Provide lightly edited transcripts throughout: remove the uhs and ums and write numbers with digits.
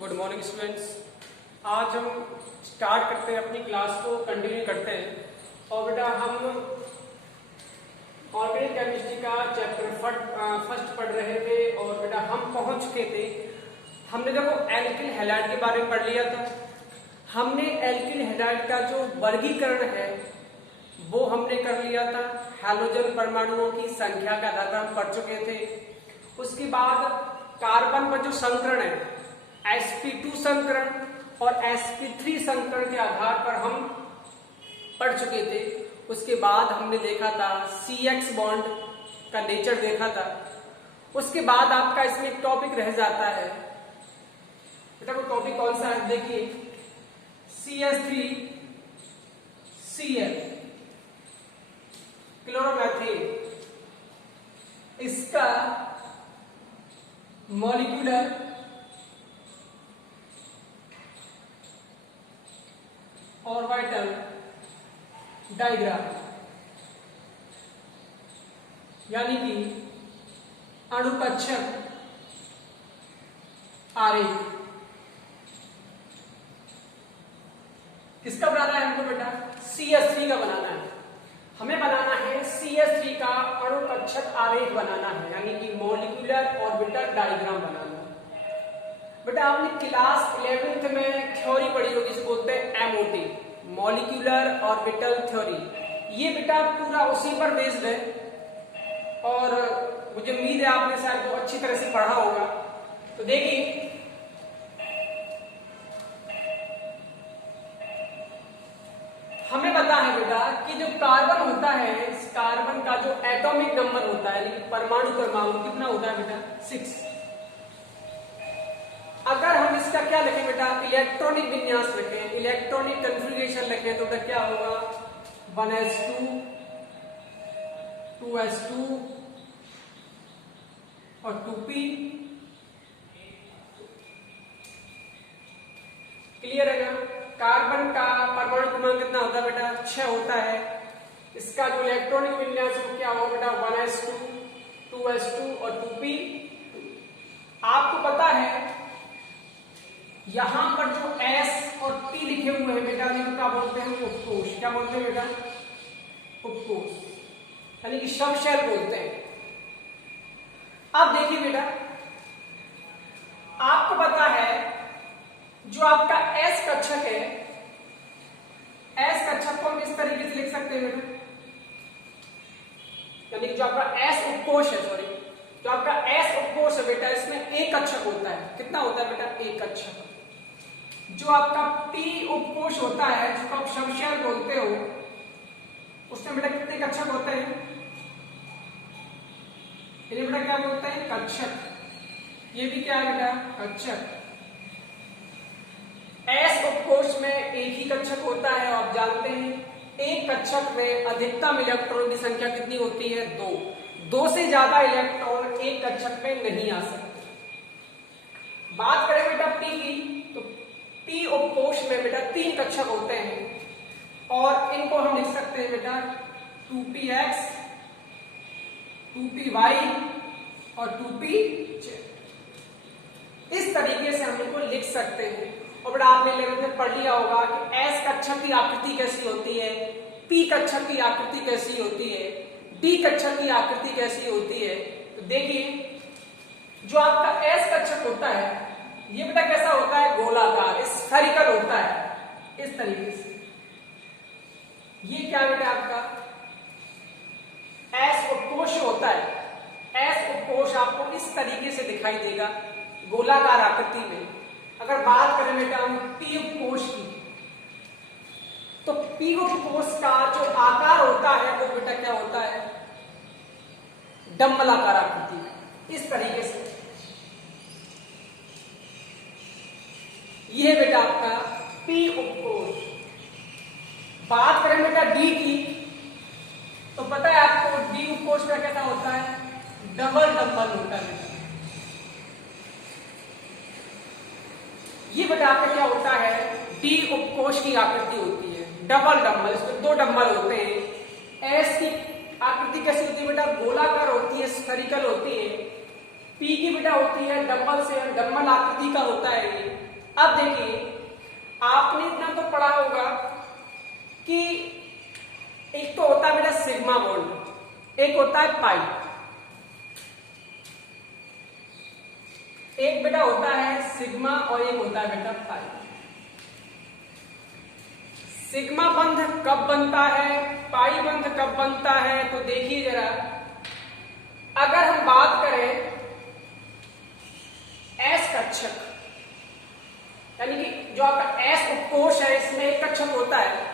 Good morning students. आज हम start करते हैं अपनी क्लास को, कंटिन्यू करते हैं। और बेटा हम ऑर्गेनिक केमिस्ट्री का चैप्टर फर्स्ट पढ़ रहे थे और बेटा हम पहुंच चुके थे। हमने देखो एल्किल हैलाइड के बारे में पढ़ लिया था। हमने एल्किल हैलाइड का जो वर्गीकरण है वो हमने कर लिया था। हैलोजन परमाणुओं की संख्या के आधार पर हम पढ़ चुके थे। उसके बाद कार्बन पर जो संकरण है sp2 संकरण और sp3 संकरण के आधार पर हम पढ़ चुके थे। उसके बाद हमने देखा था CX बॉन्ड का नेचर देखा था। उसके बाद आपका इसमें एक टॉपिक रह जाता है, बेटा वो टॉपिक कौन सा है देखिए, CH3 Cl क्लोरोमेथेन। इसका मॉलिक्यूलर ऑर्बिटल डायग्राम यानी कि अणुकक्षक आरेख किसका बनाना है हमको बेटा? CH3 का बनाना है। हमें बनाना है CH3 का अणुकक्षक आरेख बनाना है, यानी कि मॉलिक्यूलर ऑर्बिटल डायग्राम बनाना है। बेटा आपने क्लास 11th में थ्योरी पढ़ी होगी, जिसे बोलते हैं MOT, मॉलिक्यूलर ऑर्बिटल थ्योरी। ये बेटा पूरा उसी पर बेस्ड है और मुझे उम्मीद है आपने शायद वो अच्छी तरह से पढ़ा होगा। तो देखिए हमें पता है बेटा कि जो कार्बन होता है, इस कार्बन का जो एटॉमिक नंबर होता है, यानी परमाणु कितना होता है बेटा? 6। अगर हम इसका क्या लिखें बेटा? इलेक्ट्रॉनिक विन्यास लिखें, इलेक्ट्रॉनिक कन्फिग्रेशन लिखें तो बेटा क्या होगा? 1s2 2s2 और 2p। क्लियर है ना? कार्बन का परमाणु क्रमांक कितना होता है बेटा? 6 होता है। इसका जो इलेक्ट्रॉनिक विन्यास है वो क्या होगा बेटा? 1s2 2s2 और 2p। आपको पता है यहां पर जो S और P लिखे हुए हैं बेटा, इनको क्या बोलते हैं? उपकोष। क्या बोलते हैं बेटा? उपकोष, यानी कि शवशैल बोलते हैं। अब देखिए बेटा, आपको पता है जो आपका S कक्षक है, S कक्षक को हम इस तरीके से लिख सकते हैं बेटा, यानी कि जो आपका S उपकोष है, सॉरी, जो आपका S उपकोष है बेटा, इसमें एक कक्षक होता है। कितना होता है बेटा? एक कक्षक। जो आपका P उपकोष होता है, जिसको आप शवशैल बोलते हो, उसमें बेटा कितने कक्षक होते हैं? इन्हें बेटा क्या बोलते हैं? कक्षक। ये भी क्या है बेटा? कक्षक। S उपकोष में एक ही कक्षक होता है। आप जानते हैं एक कक्षक में अधिकतम इलेक्ट्रॉन की संख्या कितनी होती है? 2। 2 से ज्यादा इलेक्ट्रॉन एक कक्षक में नहीं आ सकते। बात करें बेटा P की, तो P उपकोष में बेटा 3 कक्षक होते हैं और इनको हम लिख सकते हैं बेटा 2px 2py और 2pz। इस तरीके से हम इनको लिख सकते हैं। और बेटा आपने 11th में पढ़ लिया होगा कि S कक्षक की आकृति कैसी होती है, P कक्षक की आकृति कैसी होती है, D कक्षक की आकृति कैसी होती है। तो देखिए जो आपका S कक्षक होता है ये बेटा कैसा होता है? गोलाकार, स्फेरिकल होता है इस तरीके से। ये क्या बेटा आपका S उपकोष होता है। S उपकोष आपको इस तरीके से दिखाई देगा गोलाकार आकृति में। अगर बात करें बेटा हम P उपकोष की, तो P उपकोष का जो आकार होता है वो बेटा क्या होता है? डम्बलाकार आकृति में, इस तरीके से। ये बेटा आपका P उपकोष। बात करें बेटा D की, तो पता है आपको D उपकोष का कैसा होता है? डबल होता है। ये बेटा आपका क्या होता है? D उपकोष की आकृति होती है डबल, इसमें 2 डंबल होते हैं। S की आकृति कैसी होती है बेटा? गोलाकार होती है, स्फेरिकल होती है। P की बेटा होती है डंबल से, डंबल आकृति का होता है ये। अब देखिए, आपने इतना तो पढ़ा होगा कि एक तो होता है बेटा सिग्मा बॉन्ड, एक होता है पाई, एक बेटा होता है सिग्मा और एक होता है बेटा पाई। सिग्मा बंध कब बनता है, पाई बंध कब बनता है? तो देखिए जरा, अगर हम बात करें एस कक्षक, यानी कि जो आपका एस उपकोष है, इसमें एक कक्षक होता है।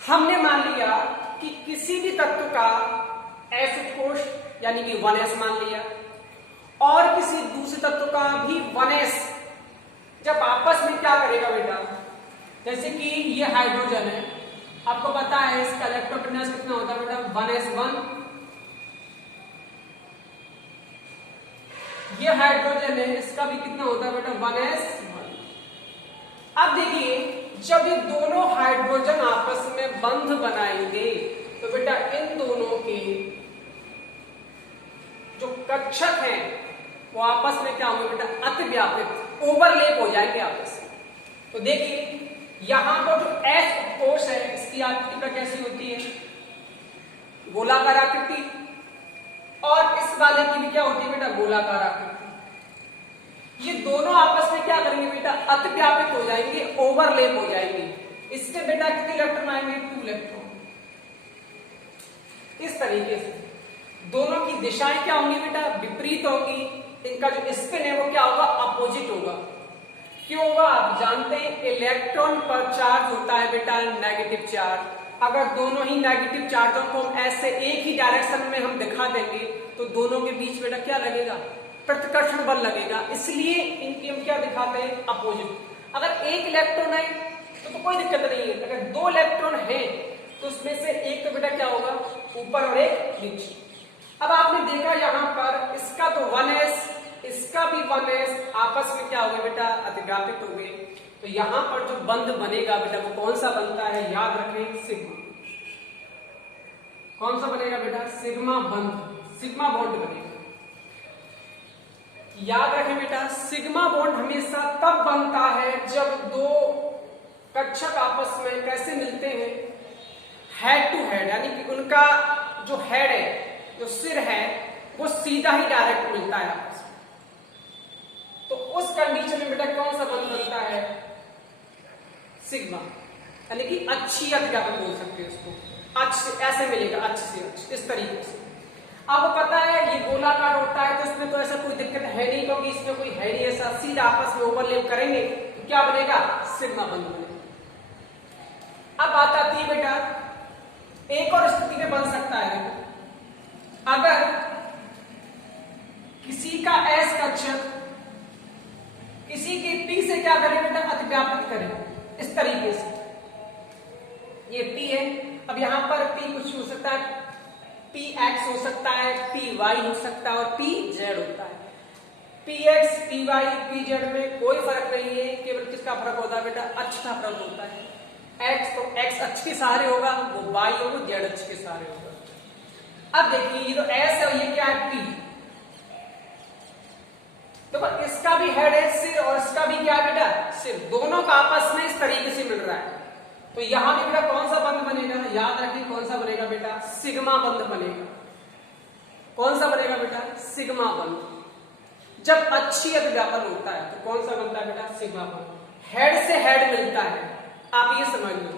हमने मान लिया कि किसी भी तत्व का एस उपकोष यानी कि 1s मान लिया, और किसी दूसरे तत्व का भी 1s, जब आपस में क्या करेगा बेटा, जैसे कि ये हाइड्रोजन है, आपको पता है इसका इलेक्ट्रोविन्यास कितना होता है बेटा, 1s1। ये हाइड्रोजन है, इसका भी कितना होता है बेटा, 1s1। अब देखिए, जब ये दोनों हाइड्रोजन आपस में बंध बनाएंगे तो बेटा इन दोनों के जो कक्षक हैं वो आपस में क्या होंगे बेटा, अतिव्यापित, ओवरलैप हो जाएंगे आपस में। तो देखिए यहां पर जो एस उपकोष है, इसकी आकृति कैसी होती है, गोलाकार आकृति, और इस वाले की भी क्या होती है बेटा, गोलाकार आकृति। ये दोनों आपस में क्या करेंगे बेटा, अतिव्यापित हो जाएंगे, ओवरलैप हो जाएंगे। इससे बेटा कितने इलेक्ट्रॉन आएंगे, 2 इलेक्ट्रॉन। इस तरीके से दोनों की दिशाएं क्या होंगी बेटा, विपरीत होंगी। इनका जो स्पिन है वो क्या होगा, अपोजिट होगा। क्यों होगा, आप जानते हैं इलेक्ट्रॉन पर चार्ज होता है बेटा नेगेटिव चार्ज। अगर दोनों ही नेगेटिव चार्जों को हम ऐसे एक ही डायरेक्शन में हम दिखा देंगे तो दोनों के बीच बेटा क्या लगेगा, प्रतिकर्षण बल लगेगा। इसलिए इनकी हम क्या दिखाते हैं, अपोजिट। अगर एक इलेक्ट्रॉन है तो कोई दिक्कत नहीं है, अगर 2 इलेक्ट्रॉन है तो उसमें से एक तो बेटा क्या होगा, ऊपर और एक नीचे। अब आपने देखा यहां पर इसका तो 1s, इसका भी 1s, आपस में क्या हो गए बेटा, अतिव्यापित हो गए। तो यहां पर जो बंध बनेगा बेटा वो कौन सा बनता है, याद रखें, सिग्मा। कौन सा बनेगा बेटा, सिग्मा बंध, सिग्मा बॉन्ड बनेगा। याद रखें बेटा, सिग्मा बॉन्ड हमेशा तब बनता है जब 2 कक्षक आपस में कैसे मिलते हैं, हेड टू हेड, यानी कि उनका जो हेड है, जो सिर है, वो सीधा ही डायरेक्ट मिलता है आपस में। तो उस कंडीशन में बेटा कौन सा बंध बनता है, सिग्मा, यानी कि अच्छी अतिव्यापन बोल सकते हैं उसको। अच्छ से ऐसे मिलेगा, अच्छ से अच्छ, इस तरीके से। आपको पता है ये गोलाकार होता है तो इसमें तो ऐसा कोई दिक्कत है नहीं, क्योंकि इसमें कोई है नहीं ऐसा, सीधा आपस में ओवरलैप करेंगे तो क्या बनेगा, सिग्मा बंध बनेगा। अब बात आती है बेटा, एक और स्थिति में बन सकता है, अगर किसी का एस कक्षक किसी के पी से क्या करे बेटा, अतिव्यापित करे, इस तरीके से। ये पी है, अब यहां पर पी कुछ हो सकता है, पी एक्स हो सकता है, पी वाई हो सकता है, और पी जेड होता है। P X, P Y, P Z में कोई फर्क नहीं है, केवल किसका फर्क होता है बेटा, अक्ष का फर्क होता है। एक्स तो एक्स अक्ष के सहारे होगा, वो वाई होगा जेड अक्ष के सहारे होगा। अब देखिए ये तो एस है, ये क्या है, पी। तो इसका भी हेड है सिर, और इसका भी क्या है बेटा, सिर। दोनों का आपस में इस तरीके से मिल रहा है, तो यहां भी बेटा कौन सा बंध बनेगा, याद रखिए कौन सा बनेगा बेटा, सिग्मा बंध बनेगा। कौन सा बनेगा बेटा, सिग्मा बंध। जब अच्छी अतिव्यापन होता है तो कौन सा बनता है बेटा, सिग्मा बंध। हेड से हेड मिलता है, आप ये समझ लो,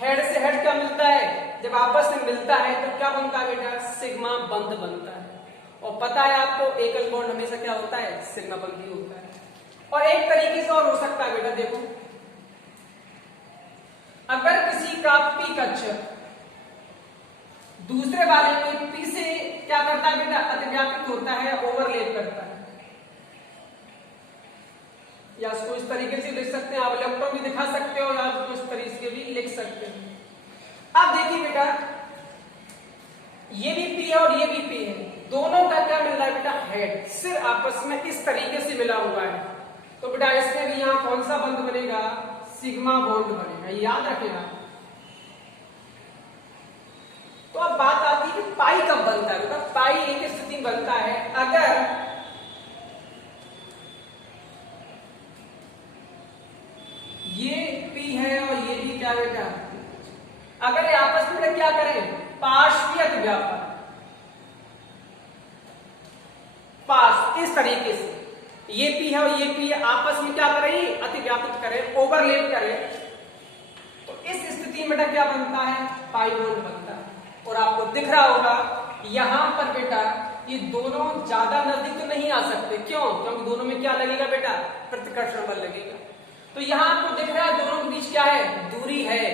हेड से हेड क्या मिलता है, जब आपस में मिलता है तो क्या बनता है बेटा, सिग्मा बंध बनता है। और पता है आपको एकल बॉन्ड हमेशा क्या होता है, सिग्मा बंध ही होता है। और एक तरीके से और हो सकता है बेटा, देखो अगर किसी का पी कक्षक दूसरे वाले के पी से क्या करता है बेटा, अतिव्यापित होता है, ओवरलैप करता है, या इसको इस तरीके से लिख सकते हैं, आप इलेक्ट्रॉन भी दिखा सकते हो, या आप इस तरीके से भी लिख सकते हैं। अब देखिए बेटा, ये भी पी है और ये भी पी है, दोनों का क्या मिल रहा है बेटा, हेड, सिर आपस में इस तरीके से मिला हुआ है। तो बेटा इसमें भी यहां कौन सा बंध बनेगा, सिग्मा बॉन्ड बनेगा, याद रखेगा। तो अब बात आती है कि पाई कब बनता है, बेटा पाई एक स्थिति बनता है अगर बेटा, अगर ये आपस में क्या करें, पार्श्वीय अतिव्यापन, पास इस तरीके से ये पी है और ये पी है, आपस में क्या करें, अतिव्यापित करें, ओवरलैप करें, तो इस स्थिति में बेटा क्या बनता है, पाई बॉन्ड बनता है। और आपको दिख रहा होगा यहां पर बेटा ये दोनों ज्यादा नजदीक तो नहीं आ सकते, क्यों, क्योंकि दोनों में क्या लगेगा बेटा, प्रतिकर्षण बल लगेगा। तो यहां आपको दिख रहा है दोनों के बीच क्या है, दूरी है,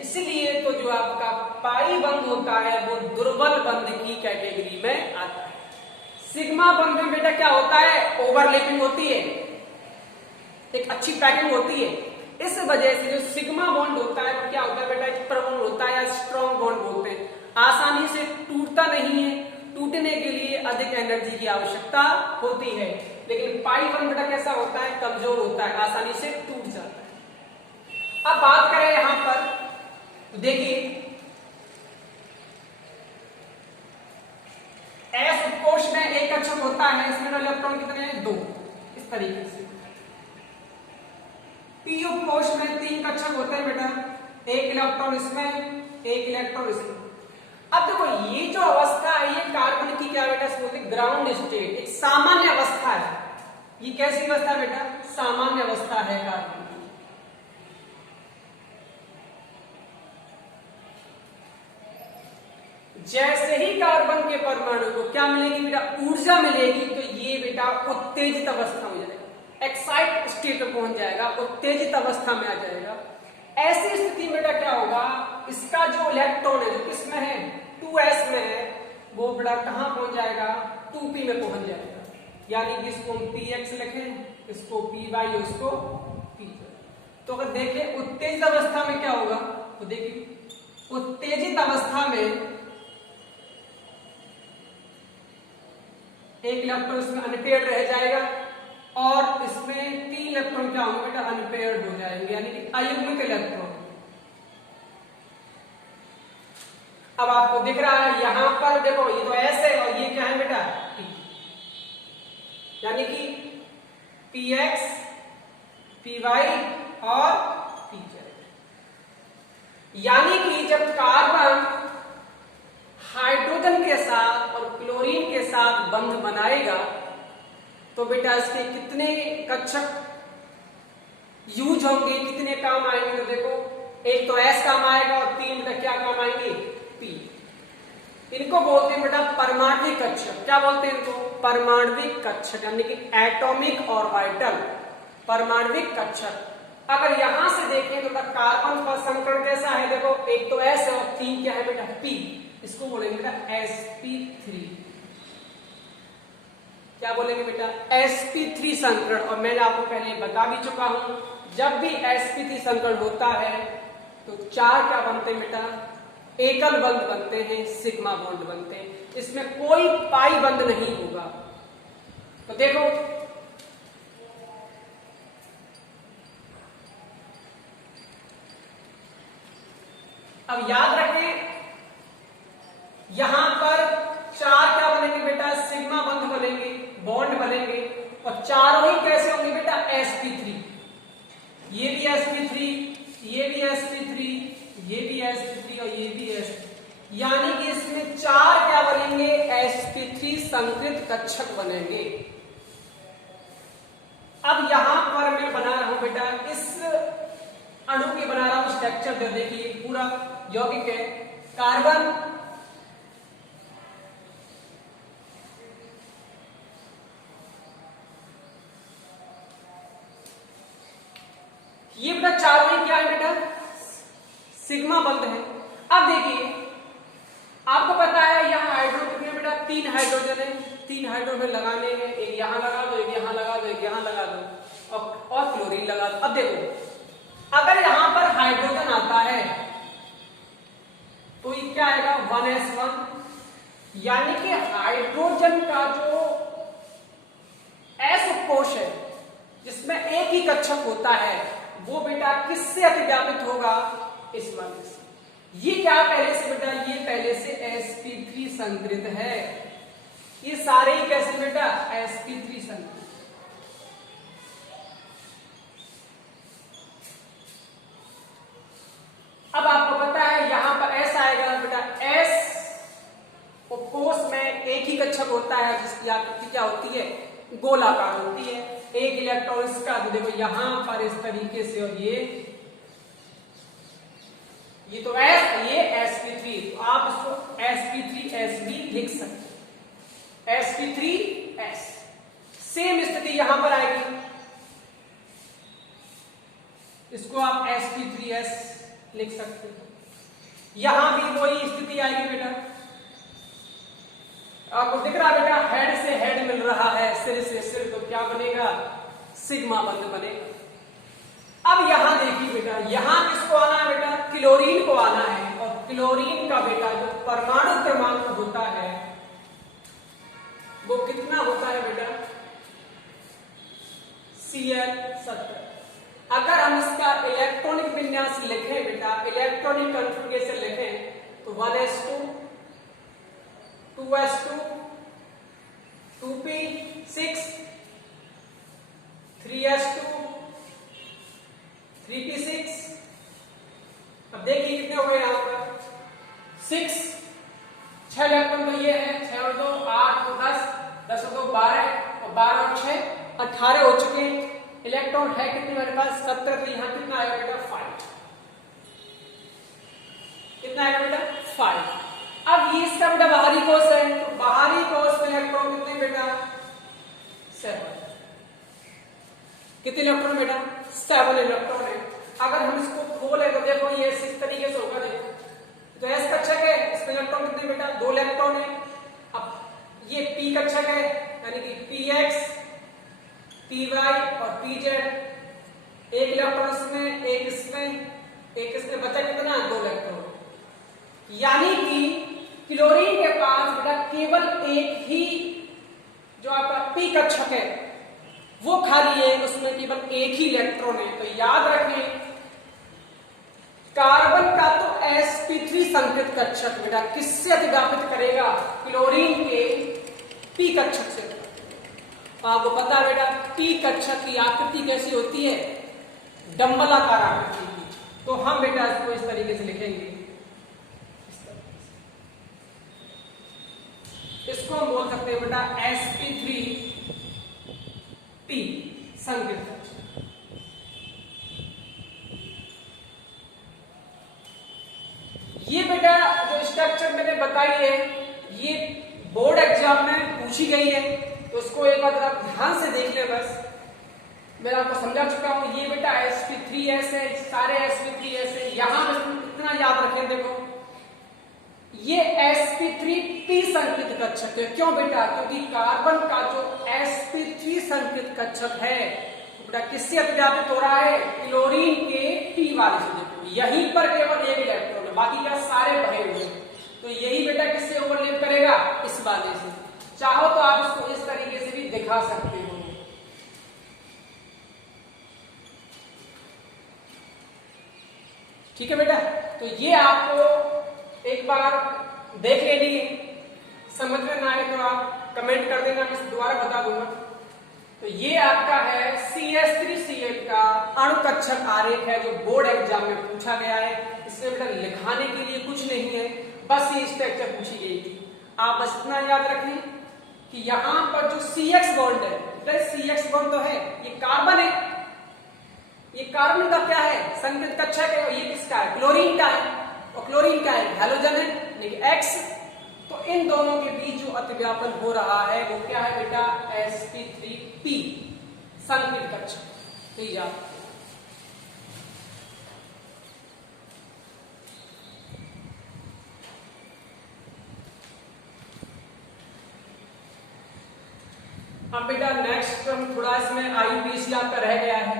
इसलिए तो जो आपका पाई बंध होता है वो दुर्बल बंध की कैटेगरी में आता है। सिग्मा बंध में बेटा क्या होता है, ओवरलैपिंग होती है, एक अच्छी पैकिंग होती है, इस वजह से जो सिग्मा बॉन्ड होता है वो क्या होता है बेटा, एक प्रबल होता है या स्ट्रॉन्ग बॉन्ड बोलते हैं, आसानी से टूटता नहीं है, टूटने के लिए अधिक एनर्जी की आवश्यकता होती है। लेकिन पाई बॉन्ड बेटा कैसा होता है, कमजोर होता है, आसानी से टूट जाता है। अब बात करें यहां पर, तो देखिए एस उपकोष में एक कक्षक होता है, इसमें इलेक्ट्रॉन कितने हैं, 2, इस तरीके से। पी उपकोष में 3 कक्षक होते हैं बेटा, एक इलेक्ट्रॉन इसमें, एक इलेक्ट्रॉन इसमें। अब देखो ये जो अवस्था है ये कार्बन की क्या बेटा, बोलते हैं ग्राउंड स्टेट, एक सामान्य अवस्था है। ये कैसी अवस्था है बेटा, सामान्य अवस्था है कार्बन की। जैसे ही कार्बन के परमाणु को क्या मिलेगी बेटा, ऊर्जा मिलेगी, तो ये बेटा उत्तेजित अवस्था में जाएगा, एक्साइट स्टेट में पहुंच जाएगा, उत्तेजित अवस्था में आ जाएगा। ऐसी स्थिति में बेटा क्या होगा, इसका जो इलेक्ट्रॉन है जो किसमें है, 2s में है, वो बेटा कहां पहुंच जाएगा, 2p में पहुंच जाएगा। यानी कि इसको हम px लिखें, इसको py, इसको p। तो अगर देखें उत्तेजित अवस्था में क्या होगा, तो देखिए उत्तेजित अवस्था में एक इलेक्ट्रॉन इसमें अनपेयर्ड रह जाएगा और इसमें 3 इलेक्ट्रॉन क्या होंगे बेटा, अनपेयर्ड हो जाएंगे, यानी कि अयुग्मित इलेक्ट्रॉन। अब आपको दिख रहा है यहां पर देखो ये तो S है और ये क्या है बेटा, P, यानी कि px, py और pz। यानी कि जब कार्बन हाइड्रोजन के साथ और क्लोरीन के साथ बंध बनाएगा तो बेटा इसके कितने कक्षक यूज होंगे, कितने काम आएंगे, तो देखो एक तो S काम आएगा और 3 बेटा क्या काम आएंगे, P। इनको बोलते हैं बेटा परमाणविक कक्षक। क्या बोलते हैं इनको, परमाणविक कक्षक, यानी कि एटॉमिक ऑर्बिटल, परमाणविक कक्षक। अगर यहां से देखें तो कार्बन का संकरण कैसा है, देखो एक तो S है और 3 क्या है बेटा, P, इसको बोलेंगे बेटा sp3। क्या बोलेंगे बेटा, sp3 संकरण। और मैंने आपको पहले बता भी चुका हूं, जब भी sp3 संकरण होता है तो 4 क्या बनते हैं बेटा, एकल बंध बनते हैं, सिग्मा बॉन्ड बनते हैं, इसमें कोई पाई बंध नहीं होगा। तो देखो अब याद रखें यहां पर 4 क्या बनेंगे बेटा, सिग्मा बंध बनेंगे, बॉन्ड बनेंगे, और चारों ही कैसे होंगे बेटा, sp3। ये भी sp3, ये भी sp3, ये भी sp3 और ये भी sp3, यानी कि इसमें 4 क्या बनेंगे, sp3 संकृत कक्षक बनेंगे। अब यहां पर मैं बना रहा हूं बेटा, इस अणु के बना रहा हूं स्ट्रक्चर, जो देखिए पूरा यौगिक है, कार्बन ये बेटा चारों ही क्या है बेटा, सिग्मा बंध है। अब देखिए आपको पता है यहां हाइड्रोजन कितने बेटा, 3 हाइड्रोजन है, 3 हाइड्रोजन लगाने हैं, एक यहां लगा दो, एक यहां लगा दो, एक यहां लगा दो और क्लोरीन लगा दो। अब देखो अगर यहां पर हाइड्रोजन आता है तो ये क्या आएगा, 1s1, यानी कि हाइड्रोजन का जो s उपकोष है जिसमें एक ही कक्षक होता है वो बेटा किससे अतिव्यापित होगा, इस वाले से। ये क्या पहले से बेटा, ये पहले से sp3 संकृत है, ये सारे ही कैसे बेटा, sp3 संकृत। होता है जिसकी आकृति क्या होती है, गोलाकार होती है। एक इलेक्ट्रॉन इसका देखो यहां पर इस तरीके से, और ये तो ये sp3, तो आप इसको sp3s भी लिख सकते हैं, sp3s। सेम स्थिति यहां पर आएगी, इसको आप sp3s लिख सकते हैं। यहां भी वही स्थिति आएगी बेटा, आपको दिख रहा बेटा हेड से हेड मिल रहा है, सिर से सिर, तो क्या बनेगा, सिग्मा बंध बनेगा। अब यहां देखिए बेटा, यहां किसको आना है बेटा, क्लोरीन को आना है, और क्लोरीन का बेटा जो परमाणु क्रमांक होता है वो कितना होता है बेटा, Cl70। अगर हम इसका इलेक्ट्रॉनिक विन्यास लिखें बेटा, इलेक्ट्रॉनिक कॉन्फ़िगरेशन लिखें तो 1s2 2s2 2p6 3s2 3p6। अब देखिए कितने हो गए यहां पर, 6 6 इलेक्ट्रॉन तो ये है, 6 और 2 8 और 10 10 और 2 12 और 12 और 6 18 हो चुके हैं। इलेक्ट्रॉन है कितने मेरे पास, 17, तो यहां कितना आएगा बेटा 5, कितना आएगा बेटा 5। अब ये इसका बेटा बाहरी कोश है, तो बाहरी कोश में इलेक्ट्रॉन कितने बेटा 7, कितने इलेक्ट्रॉन बेटा 7 इलेक्ट्रॉन है। अगर हम इसको खोले तो देखो ये इस तरीके से होगा, देखो तो एस कक्षक है, इसमें इलेक्ट्रॉन कितने बेटा 2 इलेक्ट्रॉन है। अब ये पी कक्षक है, यानी कि px py और pz, एक इलेक्ट्रॉन इसमें एक इसमें एक इसमें, बचा कितना 2 इलेक्ट्रॉन। यानी कि क्लोरीन के पास बेटा केवल एक ही जो आपका पी कक्षक है वो खाली है, उसमें केवल एक ही इलेक्ट्रॉन है। तो याद रखें कार्बन का तो sp3 संकेत कक्षक बेटा किससे अतिव्यापित करेगा, क्लोरीन के पी कक्षक से। आपको पता है बेटा पी कक्षक की आकृति कैसी होती है, डंबलाकार आकृति की, तो हम बेटा इसको इस तरीके से लिखेंगे, इसको हम बोल सकते हैं बेटा sp3p संकेत कक्षक। ये बेटा जो स्ट्रक्चर मैंने बताई है ये बोर्ड एग्जाम में पूछी गई है, तो उसको एक बार आप ध्यान से देख ले। बस मैं आपको समझा चुका हूं, ये बेटा sp3s है, सारे sp3s है। यहां बस इतना याद रखें, देखो ये sp3p संकेत कक्षक है। क्यों बेटा, क्योंकि कार्बन का जो sp3 संकेत कक्षक है बेटा किससे अतिव्यापित हो रहा है, क्लोरीन के p वाले से। देखो यहीं पर केवल एक इलेक्ट्रॉन है, बाकी क्या सारे भरे हुए हैं, तो यही बेटा किससे ओवरलैप करेगा, इस वाले से। चाहो तो आप इसको इस तरीके से भी दिखा सकते हो। ठीक है बेटा, तो ये आपको एक बार देख लेनी है, समझ में ना आए तो आप कमेंट कर देना, मैं दोबारा बता दूंगा। तो ये आपका है CH3Cl का अणु कक्षक आरेख है, जो बोर्ड एग्जाम में पूछा गया है। इसमें बेटा लिखाने के लिए कुछ नहीं है, बस ये स्ट्रक्चर पूछी गई थी। आप बस इतना याद रखें कि यहां पर जो CX बॉन्ड है, CX बॉन्ड तो है, ये कार्बन है, ये कार्बन का क्या है, संकेत कक्षक है, और ये किसका है, क्लोरीन का है, और क्लोरीन का है हैलोजन है, यानी X। तो इन दोनों के बीच जो अतिव्यापन हो रहा है वो क्या है बेटा, sp3p संकेत कक्षक। ठीक है, अब बेटा नेक्स्ट हम थोड़ा इसमें IUPAC आपका रह गया है।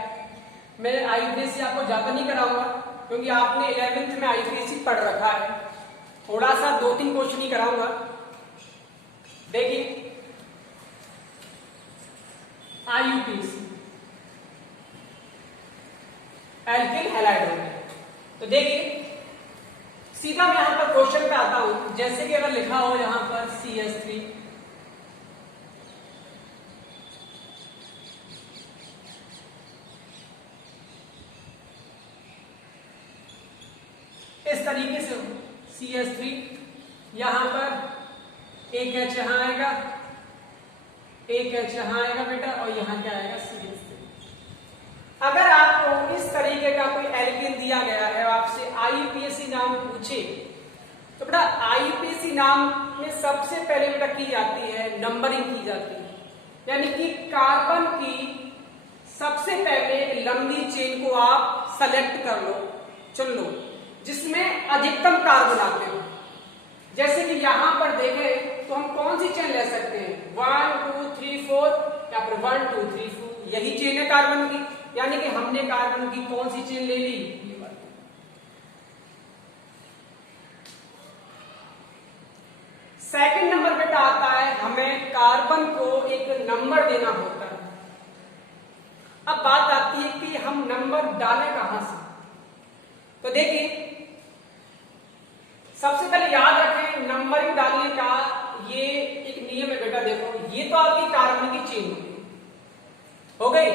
मैं IUPAC आपको ज्यादा नहीं कराऊंगा क्योंकि आपने 11th में IUPAC पढ़ रखा है। थोड़ा सा 2-3 क्वेश्चन ही कराऊंगा। देखिए IUPAC एल्किल हैलाइड हो गया, तो देखिए सीधा मैं यहां पर क्वेश्चन पे आता हूं। जैसे कि अगर लिखा हो यहां पर CH3, इस तरीके से CH3, यहां पर एक H यहां आएगा, एक H यहाँ आएगा बेटा और यहाँ क्या आएगा CH3। अगर आपको इस तरीके का कोई एल्केन दिया गया है, आपसे IUPAC नाम पूछे, तो बेटा IUPAC नाम में सबसे पहले बेटा की जाती है नंबरिंग की जाती है, यानी कि कार्बन की सबसे पहले लंबी चेन को आप सेलेक्ट कर लो, चुन लो, जिसमें अधिकतम कार्बन आते हो। जैसे कि यहां पर देखें तो हम कौन सी चेन ले सकते हैं, 1 2 3 4 या फिर 1 2 3 4, यही चेन है कार्बन की, यानी कि हमने कार्बन की कौन सी चेन ले ली, ये वाली। सेकंड नंबर बेटा आता है, हमें कार्बन को एक नंबर देना होता है। अब बात आती है कि हम नंबर डालें कहां से। तो देखिए, सबसे पहले याद रखें नंबरिंग डालने का ये एक नियम है बेटा। देखो, ये तो आपकी कार्बन की चेन हो गई,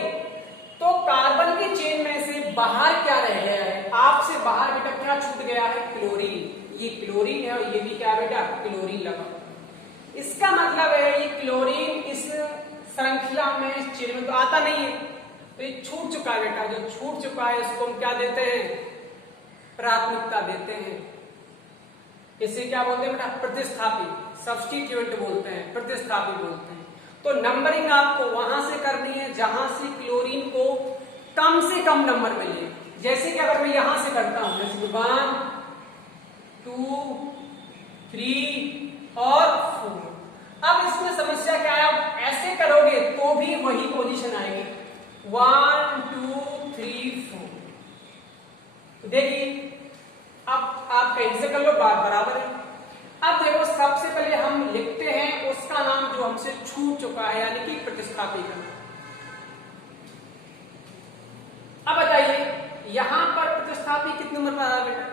तो कार्बन की चेन में से बाहर क्या रह गया है, आपसे बाहर बेटा क्या छूट गया है, क्लोरीन। ये क्लोरीन है और ये भी क्या बेटा, क्लोरीन लगा। इसका मतलब है ये क्लोरीन इस श्रृंखला में, इस चेन में तो आता नहीं है, तो ये छूट चुका है बेटा। जो छूट चुका है उसको हम क्या देते हैं, प्राथमिकता देते हैं। इसे क्या बोलते हैं बेटा, प्रतिस्थापी, सब्स्टिट्यूएंट बोलते हैं, प्रतिस्थापी बोलते हैं। तो नंबरिंग आपको वहां से करनी है जहां से क्लोरीन को कम से कम नंबर मिले। जैसे कि अगर मैं यहां से करता हूं, जैसे 1 2 3 और 4। अब इसमें समस्या क्या है, आप ऐसे करोगे तो भी वही पोजीशन आएगी, 1 2 3 4। देखिए, अब आप कहीं से कर लो, बात बराबर है। अब देखो, सबसे पहले हम लिखते हैं उसका नाम जो हमसे छूट चुका है, यानी कि प्रतिस्थापी का। अब बताइए यहां पर प्रतिस्थापी कितने नंबर पर आ रहा है बेटा,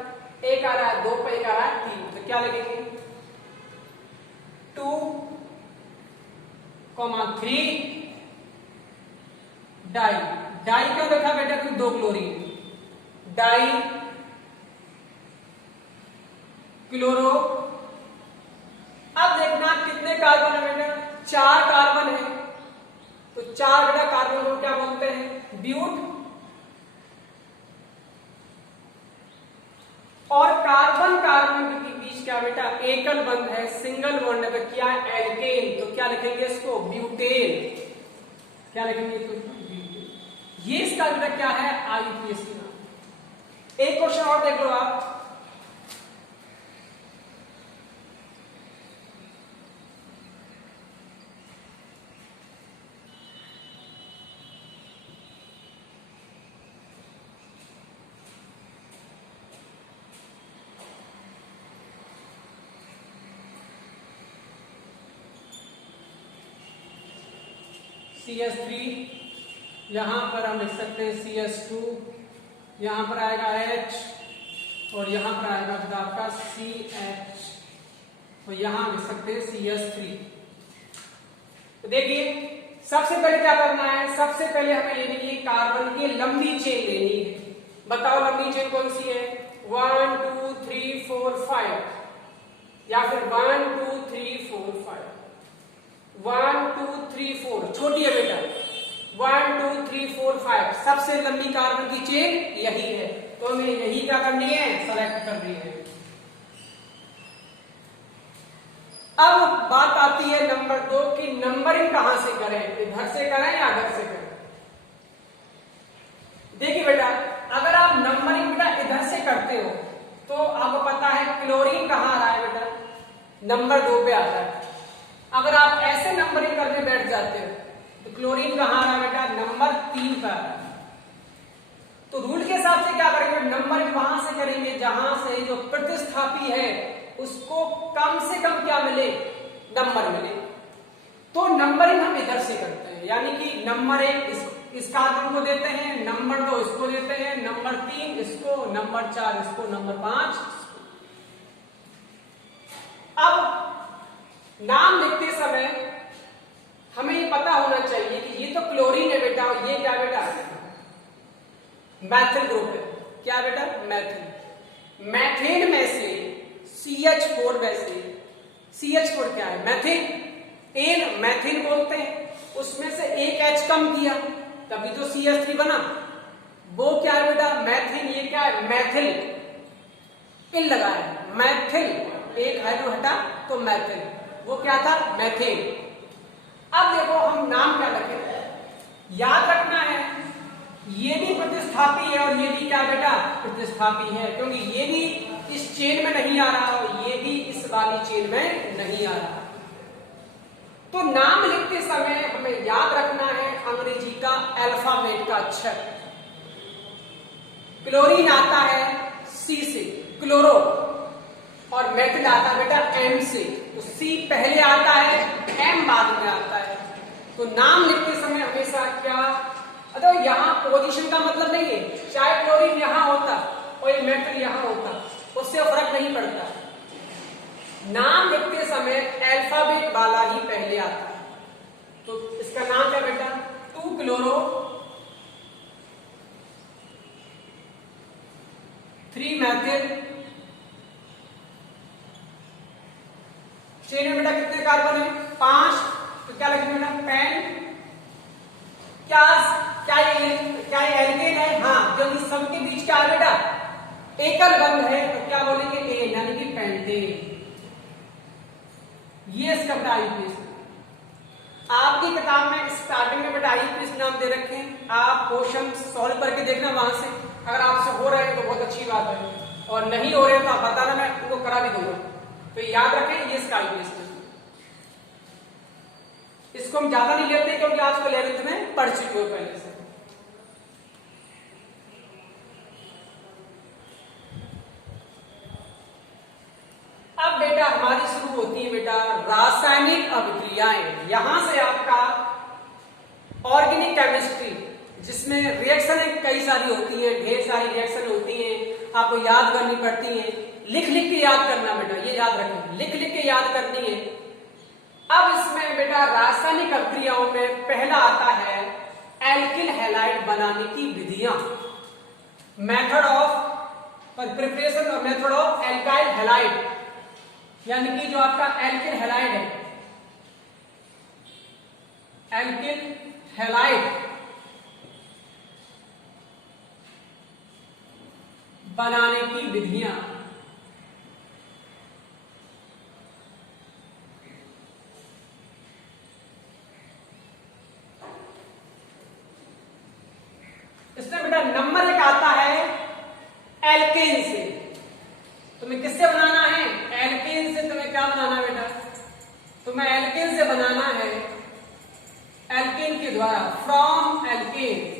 1 आ रहा है, 2 पर 1 आ रहा है, 3, तो क्या लिखेंगे, 2, 3 डाई। डाई क्यों लिखा बेटा, क्योंकि 2 क्लोरीन, डाई क्लोरो। अब देखना कितने कार्बन है बेटा, 4 कार्बन है, तो 4 बेटा कार्बन को क्या बोलते हैं, ब्यूट। और कार्बन कार्बन के बीच क्या बेटा, एकल बंध है, सिंगल बॉन्ड है, तो क्या एल्केन, तो क्या लिखेंगे इसको, ब्यूटेन। क्या लिखेंगे इसको, ब्यूटेन। ये इसका बेटा क्या है, IUPAC नाम। एक क्वेश्चन और देख लो आप, CH3, यहां पर हम लिख सकते हैं CH2, यहां पर आएगा H और यहां पर आएगा आपका CH, और यहां लिख सकते हैं CH3। तो देखिए, सबसे पहले क्या करना है, सबसे पहले हमें लेनी है कार्बन की लंबी चेन लेनी है। बताओ लंबी चेन कौन सी है, 1 2 3 4 5, या फिर 1 2 3 4 5, 1 2 3 4 छोटी है बेटा, 1 2 3 4 5 सबसे लंबी कार्बन की चेन यही है, तो हमें यही क्या करनी है, सेलेक्ट करनी है। अब बात आती है नंबर 2 की, नंबरिंग कहां से करें, इधर से करें या इधर से करें। देखिए बेटा, अगर आप नंबरिंग बेटा इधर से करते हो तो आपको पता है क्लोरीन कहां आ रहा है बेटा, नंबर 2 पे आता है। अगर आप ऐसे नंबरिंग करके बैठ जाते हो तो क्लोरीन कहां आ रहा है बेटा, नंबर 3 पर आ रहा है। तो रूल के हिसाब से क्या करेंगे, नंबरिंग वहां से करेंगे जहां से जो प्रतिस्थापी है उसको कम से कम क्या मिले, नंबर मिले। तो नंबरिंग हम इधर से करते हैं, यानी कि नंबर 1 इस कार्बन को देते हैं, नंबर 2 इसको देते हैं, नंबर 3 इसको, नंबर 4 इसको, नंबर 5। अब नाम लिखते समय हमें ये पता होना चाहिए कि ये तो क्लोरीन है बेटा, और ये क्या बेटा, मैथिल ग्रुप है। क्या बेटा, मैथिल। मैथेन में से CH4 में से, CH4 क्या है, मैथिन, एन मैथिन बोलते हैं। कम किया तभी तो CH3 बना। वो क्या है बेटा, मैथिन। ये क्या है, मैथिल। इल लगा है, मैथिल। एक हाइड्रो हटा तो मैथिल। वो क्या था, मैथेन। अब देखो हम नाम क्या रखें, याद रखना है ये भी प्रतिस्थापी है और ये भी क्या बेटा, प्रतिस्थापी है, क्योंकि ये भी इस चेन में नहीं आ रहा और ये भी इस वाली चेन में नहीं आ रहा। तो नाम लिखते समय हमें याद रखना है अंग्रेजी का अल्फाबेट का अक्षर। क्लोरीन आता है C से, क्लोरो, और मेथिल आता है बेटा M से। तो C पहले आता है, M बाद में आता है। तो नाम लिखते समय हमेशा क्या, अगर यहाँ पोजीशन का मतलब नहीं है, चाहे क्लोरीन यहाँ होता और ये मेथिल यहाँ होता, उससे फर्क नहीं पड़ता। नाम लिखते समय अल्फाबेट वाला ही पहले आता है। तो इसका नाम क्या बेटा, 2 क्लोरो 3 मेथिल। चेन में बेटा कितने कार्बन है, 5। तो क्या लिखेंगे बेटा, पेन। क्या ये एल्केन है, हाँ, क्योंकि सबके बीच क्या है बेटा, एकल बंध है, तो क्या बोलेंगे, ए, यानी कि पेंटेन। ये इसका बेटा आईपीएस। आपकी किताब में स्टार्टिंग में बेटा आईपीएस नाम दे रखे हैं, आप क्वेश्चन सॉल्व करके देखना वहां से। अगर आपसे हो रहे हैं तो बहुत अच्छी बात है, और नहीं हो रहे हैं तो आप बताना, मैं उनको करा भी दूंगा। तो याद रखें ये इसका आईपीएस है। इसको हम ज्यादा नहीं लेते क्योंकि आज को 11th में पढ़ चुके हो पहले से। अब बेटा हमारी शुरू होती है बेटा रासायनिक अभिक्रियाएं। यहां से आपका ऑर्गेनिक केमिस्ट्री, जिसमें रिएक्शन कई सारी होती है, ढेर सारी रिएक्शन होती है, आपको याद करनी पड़ती है। लिख लिख के याद करना बेटा, ये याद रखें, लिख लिख के याद करनी है। अब इसमें बेटा रासायनिक अभिक्रियाओं में पहला आता है एल्किल हैलाइड बनाने की विधियां, मेथड ऑफ प्रिपरेशन और मेथड ऑफ एल्काइल हैलाइड, यानी कि जो आपका एल्किल हैलाइड है, एल्किल हैलाइड बनाने की विधियां। इसमें बेटा नंबर 1 आता है एल्केन से। तुम्हें किससे बनाना है, एल्केन से। तुम्हें क्या बनाना है बेटा, तुम्हें एल्केन से बनाना है, एल्केन के द्वारा, फ्रॉम एल्केन।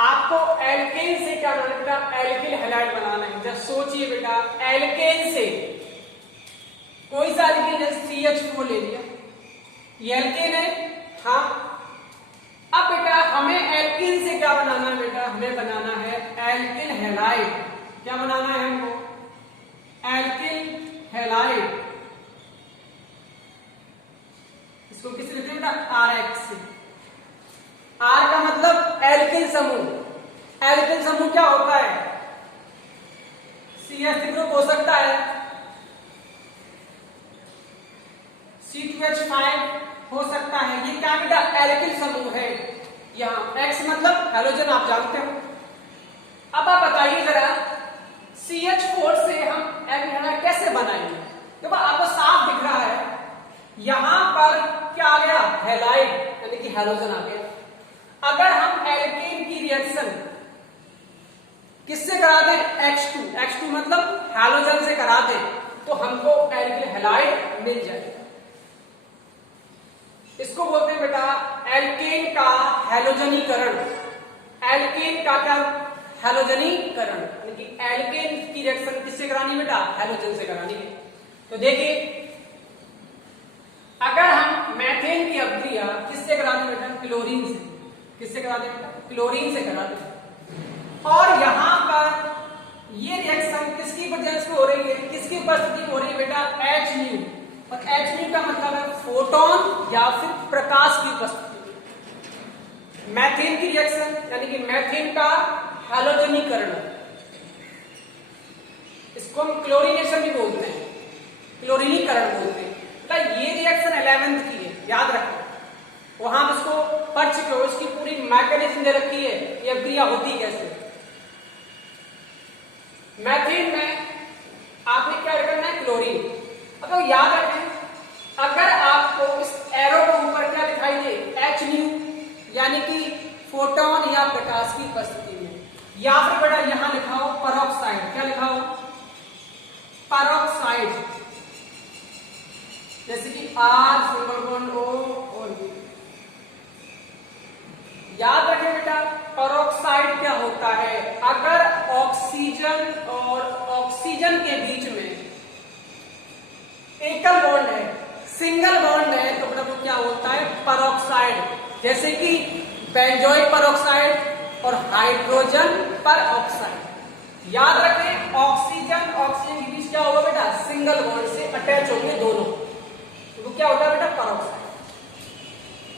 आपको एल्केन से क्या बनाना बेटा, एल्किल हैलाइड बनाना है। जब सोचिए बेटा, एल्केन से कोई सा एल्केन है, CH4 ले लिया, ये एल्केन है, हाँ। अब बेटा हमें एल्केन से क्या बनाना है बेटा, हमें बनाना है एल्किल हैलाइड। क्या बनाना है हमको, एल्किल हैलाइड। इसको किससे लिखते हैं बेटा, RX से। R का मतलब एल्किल समूह। एल्किल समूह क्या होता है, CH3 ग्रुप हो सकता है, C2H5 हो सकता है। ये क्या बेटा, एल्किल समूह है। यहाँ X मतलब हैलोजन, आप जानते हो। अब आप बताइए जरा, CH4 से हम एल्किल हैलाइड कैसे बनाएंगे। देखो आपको साफ दिख रहा है, यहां पर क्या आ गया, हैलाइड, यानी कि हैलोजन आ गया। अगर हम एल्केन की रिएक्शन किससे करा दें, H2 मतलब हैलोजन से करा दें, तो हमको एल्किल हैलाइड मिल जाएगा। इसको बोलते हैं बेटा एल्केन का हैलोजनीकरण। एल्केन का क्या, हैलोजनीकरण, यानी कि एल्केन की रिएक्शन किससे करानी बेटा, हैलोजन से करानी है। तो देखिए, अगर हम मेथेन की अभिक्रिया किससे कराते बेटा, क्लोरीन से। किससे कराते बेटा, क्लोरीन से कराते। और यहां पर ये रिएक्शन किसकी प्रेजेंस में हो रही है, किसकी उपस्थिति में हो रही है बेटा, H। और H का मतलब है फोटोन या फिर प्रकाश की उपस्थिति। मेथेन की रिएक्शन यानी कि मेथेन का हैलोजनीकरण, इसको हम क्लोरीनेशन भी बोलते हैं। क्लोरीनीकरण बोलते हैं। तो ये रिएक्शन 11th की है, याद रखो, वहां हम इसको पढ़ चुके हो, इसकी पूरी मैकेनिज्म दे रखी है, ये क्रिया होती कैसे। मैथेन में आपने क्या करना है, क्लोरीन। अब तो याद रखें, अगर आपको इस एरो के ऊपर क्या दिखाई दे, एच न्यू, यानी कि फोटोन या प्रकाश की उपस्थिति में, या फिर बेटा यहां लिखा हो पेरोक्साइड, क्या लिखा हो, पेरोक्साइड, जैसे कि आर सिंगल बॉन्ड ओ और बी। याद रखें बेटा, पेरोक्साइड क्या होता है, अगर ऑक्सीजन और ऑक्सीजन के बीच में एकल बॉन्ड है, सिंगल बॉन्ड है, तो बेटा वो क्या होता है, पेरोक्साइड, जैसे कि बेंजोइक पेरोक्साइड और हाइड्रोजन पेरोक्साइड। याद रखें, ऑक्सीजन ऑक्सीजन के बीच क्या होगा बेटा, सिंगल बॉन्ड से अटैच होंगे दोनों, तो वो क्या होता है बेटा, पेरोक्साइड।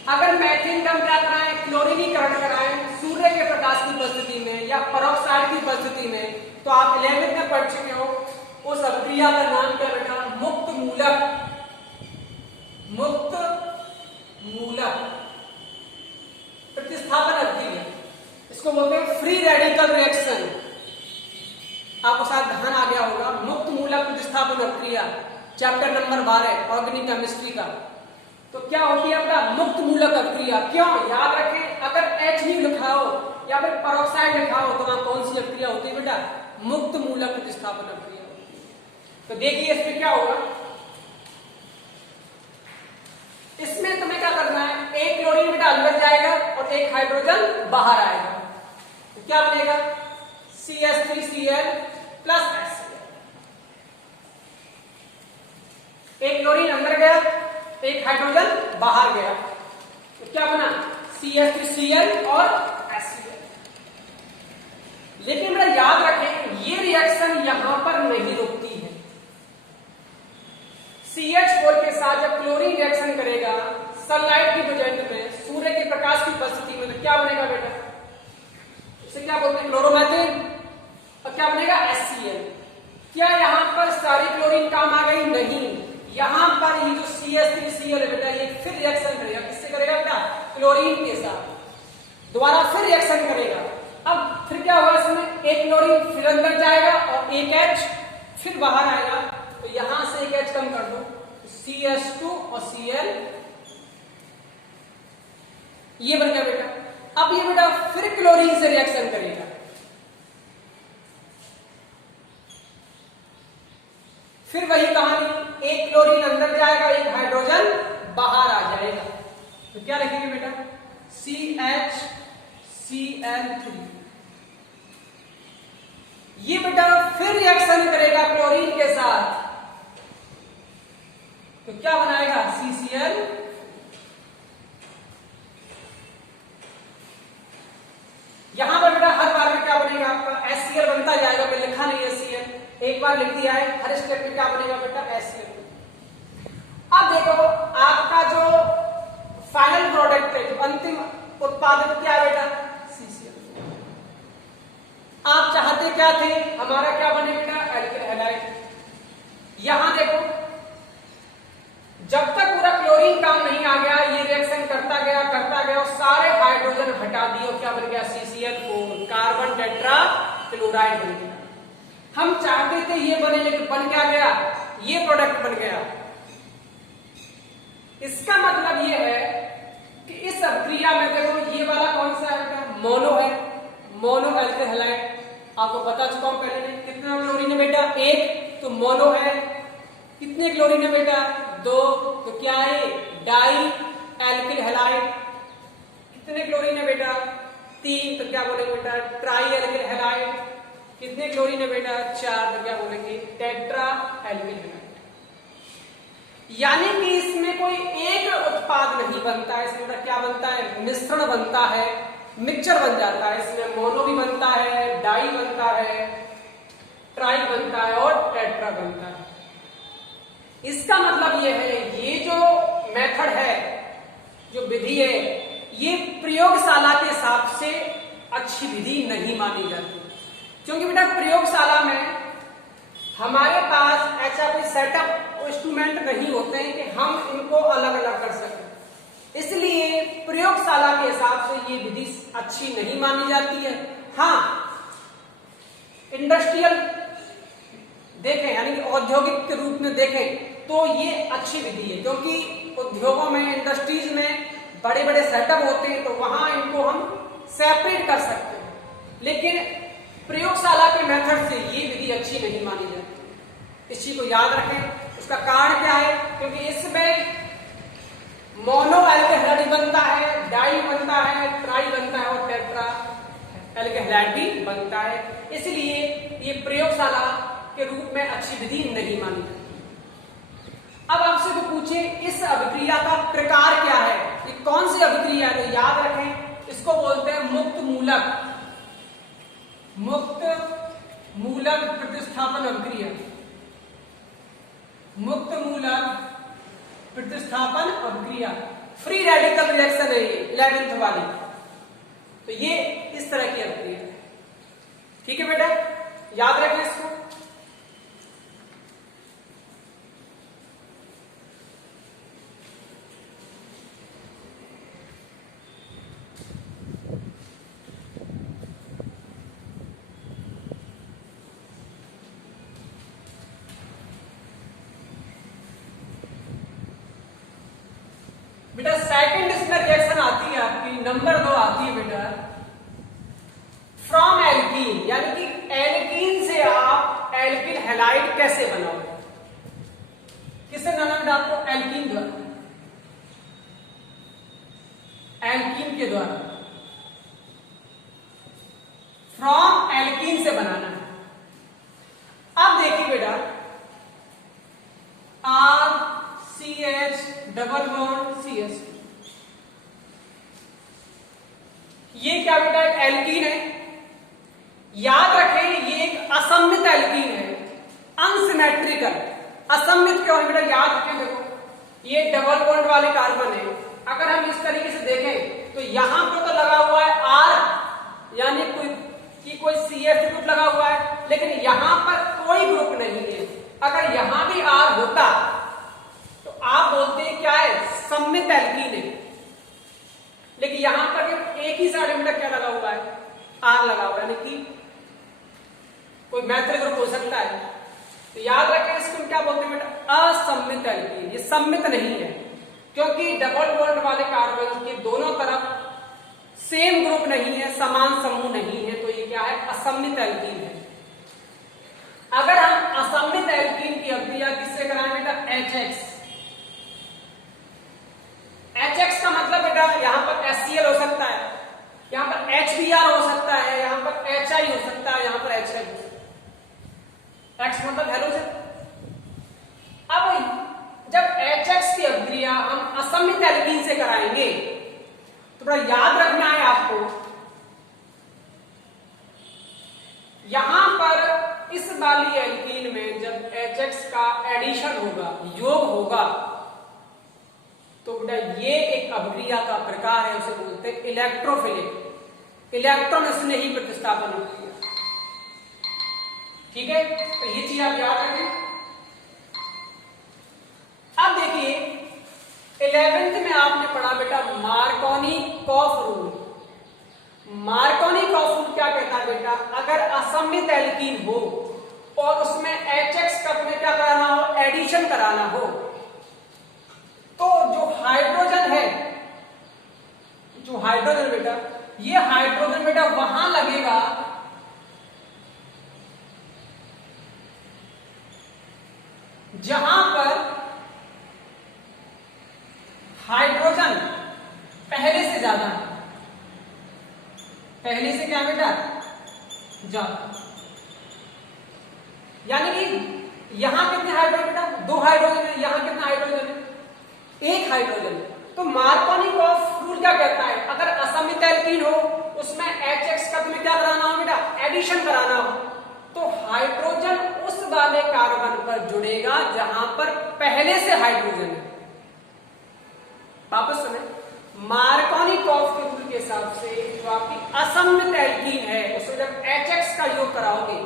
अगर मैथेन का हम क्या कराएं, क्लोरीनीकरण कराएं सूर्य के प्रकाश की उपस्थिति में या पेरोक्साइड की उपस्थिति में, तो आप 11th में पढ़ चुके हो, उस अभिक्रिया का नाम क्या बेटा, मुक्त मूलक, मुक्त मूलक प्रतिस्थापन अभिक्रिया, इसको बोलते हैं फ्री रेडिकल रिएक्शन। आपको शायद ध्यान आ गया होगा, मुक्त मूलक प्रतिस्थापन अभिक्रिया, चैप्टर नंबर 12 ऑर्गेनिक केमिस्ट्री का। तो क्या होती है अपना मुक्त मूलक अभिक्रिया, क्यों, याद रखें, अगर एच न्यू लिखा हो या फिर पेरोक्साइड लिखा हो तो वहां कौन सी अभिक्रिया होती है बेटा, मुक्त मूलक प्रतिस्थापन अभिक्रिया होती है। तो देखिए इसमें क्या होगा, इसमें तुम्हें क्या करना है, एक क्लोरीन बेटा अंदर जाएगा और एक हाइड्रोजन बाहर आएगा, तो क्या बनेगा, CH3Cl प्लस HCl। एक क्लोरीन अंदर गया, एक हाइड्रोजन बाहर गया, तो क्या बना, CH3Cl और HCl। लेकिन बेटा याद रखें, ये रिएक्शन यहां पर नहीं रुकती है। CH4 के साथ जब क्लोरीन रिएक्शन करेगा सनलाइट की प्रेजेंट में, सूर्य के प्रकाश की उपस्थिति में, तो क्या बनेगा बेटा, इसे क्या बोलते हैं, क्लोरोमेथेन, और क्या बनेगा, HCl। क्या यहां पर सारी क्लोरीन काम आ गई, नहीं, यहां पर ये जो CH3Cl है बेटा, ये फिर रिएक्शन करेगा, किससे करेगा बेटा, क्लोरीन के साथ, दोबारा फिर रिएक्शन करेगा। अब फिर क्या होगा, इसमें एक क्लोरीन फिर अंदर जाएगा और एक H फिर बाहर आएगा, तो यहां से एक H कम कर दो, CH2 और Cl, ये बन गया बेटा। अब ये बेटा फिर क्लोरीन से रिएक्शन करेगा, फिर वही कहानी, एक क्लोरीन अंदर जाएगा, एक हाइड्रोजन बाहर आ जाएगा, तो क्या लिखेंगे बेटा, CHCl3। ये बेटा फिर रिएक्शन करेगा क्लोरीन के साथ, तो क्या बनाएगा, CCl। यहां पर बेटा हर बार में क्या बनेगा आपका, HCl बनता जाएगा, मैं लिखा नहीं है Cl, एक बार लिख दिया है, हर स्टेप में क्या बनेगा बेटा, HCl। अब देखो आपका जो फाइनल प्रोडक्ट है, जो अंतिम उत्पादन क्या है बेटा, CCl। आप चाहते क्या थे, हमारा क्या बने बेटा, एल्किल हैलाइड। यहां देखो, जब तक पूरा क्लोरीन काम नहीं आ गया, ये रिएक्शन करता गया और सारे हाइड्रोजन हटा दिए, और क्या बन गया, CCl4, कार्बन टेट्रा क्लोराइड बन गया। हम चाहते थे ये बने, लेकिन बन क्या गया, ये प्रोडक्ट बन गया। इसका मतलब ये है कि इस अभिक्रिया में देखो, ये वाला कौन सा है, मोनो है, मोनो एल्किल हैलाइड। आपको बता चुका हूं पहले में, कितना क्लोरीन है बेटा, एक, तो मोनो है। कितने क्लोरीन है बेटा, 2, तो क्या है, डाई एल्किल हैलाइड। कितने क्लोरीन है बेटा, 3, तो क्या बोलेंगे बेटा, ट्राई एल्किल हैलाइड। कितने क्लोरीन है बेटा, 4, तो क्या बोलेंगे, टेट्रा एल्किल हैलाइड। यानी कि इसमें कोई एक उत्पाद नहीं बनता है, इसमें क्या बनता है, मिश्रण बनता है, मिक्सचर बन जाता है। इसमें मोनो भी बनता है, डाई बनता है, ट्राई बनता है और टेट्रा बनता है। इसका मतलब यह है, ये जो मेथड है, जो विधि है, ये प्रयोगशाला के हिसाब से अच्छी विधि नहीं मानी जाती, क्योंकि बेटा प्रयोगशाला में हमारे पास ऐसा कोई सेटअप इंस्ट्रूमेंट नहीं होते हैं कि हम इनको अलग अलग कर सकें, इसलिए प्रयोगशाला के हिसाब से ये विधि अच्छी नहीं मानी जाती है। हाँ, इंडस्ट्रियल देखें यानी कि औद्योगिक के रूप में देखें तो ये अच्छी विधि है, क्योंकि उद्योगों में, इंडस्ट्रीज में बड़े बड़े सेटअप होते हैं तो वहां इनको हम सेपरेट कर सकते हैं, लेकिन प्रयोगशाला के मेथड से ये विधि अच्छी नहीं मानी जाती। इस चीज को याद रखें। उसका कारण क्या है? क्योंकि इसमें मोनो एल्केहाइड बनता है, डाई बनता है, ट्राई बनता है और टेट्रा एल्केहाइड भी बनता है, इसलिए ये प्रयोगशाला के रूप में अच्छी विधि नहीं मानी जाती। अब आपसे वो पूछे इस अभिक्रिया का प्रकार क्या है, ये कौन सी अभिक्रिया है, तो याद रखें इसको बोलते हैं मुक्त मूलक प्रतिस्थापन अभिक्रिया। मुक्त मूलक प्रतिस्थापन अभिक्रिया फ्री रेडिकल रिएक्शन है ये 11th वाली, तो ये इस तरह की अभिक्रिया है। ठीक है बेटा, याद रखें इसको। बेटा सेकंड इसमें रिएक्शन आती है आपकी, नंबर 2 आती है बेटा फ्रॉम एल्कीन, यानी कि एल्कीन से आप एल्किल हैलाइड कैसे बनाओगे? किससे बनाना बेटा आपको? एल्कीन द्वारा, एल्कीन के द्वारा फ्रॉम एल्कीन से बनाना है। अब देखिए बेटा RCH डबल बॉन्ड CH, ये क्या बेटा? एक एल्कीन है। याद रखें ये एक असममित एल्कीन है, अनसिमेट्रिकल। असममित क्यों है बेटा? याद रखें, देखो ये डबल बॉन्ड वाले कार्बन है, अगर हम इस तरीके से देखें तो यहां पर तो लगा हुआ है R, यानी कोई CH ग्रुप लगा हुआ है, लेकिन यहां पर कोई ग्रुप नहीं है। अगर यहां भी R होता तो आप बोलते हैं क्या है? सममित एल्कीन है, लेकिन यहां पर एक ही साइड में क्या लगा हुआ है? R लगा हुआ है, यानी कि कोई मैत्री ग्रुप हो सकता है। तो याद रखें इसको क्या बोलते हैं बेटा? असममित एल्कीन। ये सम्मित नहीं है, क्योंकि डबल बॉन्ड वाले कार्बन के दोनों तरफ सेम ग्रुप नहीं है, समान समूह नहीं है, तो ये क्या है? असममित एल्कीन है। अगर हम असममित एल्कीन की अभिक्रिया किससे कराएं बेटा? HX। HX का मतलब बेटा यहां पर HCl हो सकता है, यहां पर HBr हो सकता है, यहां पर HI हो सकता है, यहां पर HI हो सकता है। X मतलब हेलोजन। अब जब HX की अभिक्रिया हम असममित एल्कीन से कराएंगे तो बड़ा याद रखना है आपको, यहां पर इस वाली एल्कीन में जब HX का एडिशन होगा, योग होगा, तो बेटा ये एक अभिक्रिया का प्रकार है, उसे बोलते हैं इलेक्ट्रोफिलिक। इलेक्ट्रॉन इसने ही प्रतिस्थापन किया। ठीक है, तो ये चीज आप याद रखें। अब देखिए 11th में आपने पढ़ा बेटा मार्कोनी-कॉफ रूल। मार्कोनी-कॉफ रूल क्या कहता है बेटा? अगर असममित एल्कीन हो और उसमें HX कप में क्या कराना हो? एडिशन कराना हो, तो जो हाइड्रोजन है, जो हाइड्रोजन बेटा, ये हाइड्रोजन बेटा वहां लगेगा जहां पर हाइड्रोजन पहले से ज्यादा है। पहले से क्या बेटा? ज्यादा। यानी कि यहां कितने हाइड्रोजन बेटा? 2 हाइड्रोजन है। यहां कितना हाइड्रोजन है? 1 हाइड्रोजन है। तो मार्कोनी-कॉफ रूल क्या कहता है? अगर असममित एल्कीन हो, उसमें HX का तुम्हें क्या कराना हो बेटा? एडिशन कराना हो, तो हाइड्रोजन उस वाले कार्बन पर जुड़ेगा जहां पर पहले से हाइड्रोजन है। वापस सुने, मार्कोनी-कॉफ के रूल के हिसाब से जो आपकी असममित एल्कीन है, उसमें जब HX का योग कराओगे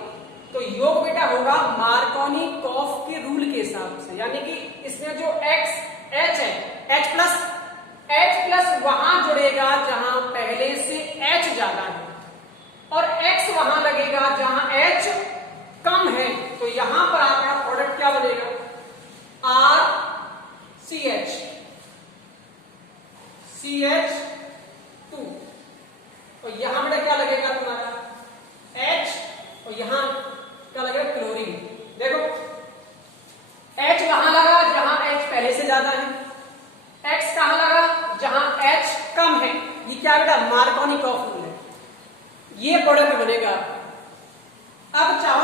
तो योग बेटा होगा मार्कोनिकॉफ के रूल के हिसाब से, यानी कि इसमें जो एक्स एच है, एच प्लस वहां जुड़ेगा जहां पहले से एच ज्यादा है, और एक्स वहां लगेगा जहां एच कम है। तो यहां पर आपका प्रोडक्ट क्या बनेगा, आर सी एच टू, और यहां बेटा क्या लगेगा तुम्हारा एच, और यहां क्या लगेगा क्लोरीन। देखो एच वहां लगा जहां एच पहले से ज्यादा है, एक्स कहां लगा जहां एच कम है। ये क्या बेटा मार्कोनिकॉफ रूल है, ये प्रोडक्ट बनेगा। अब चाहो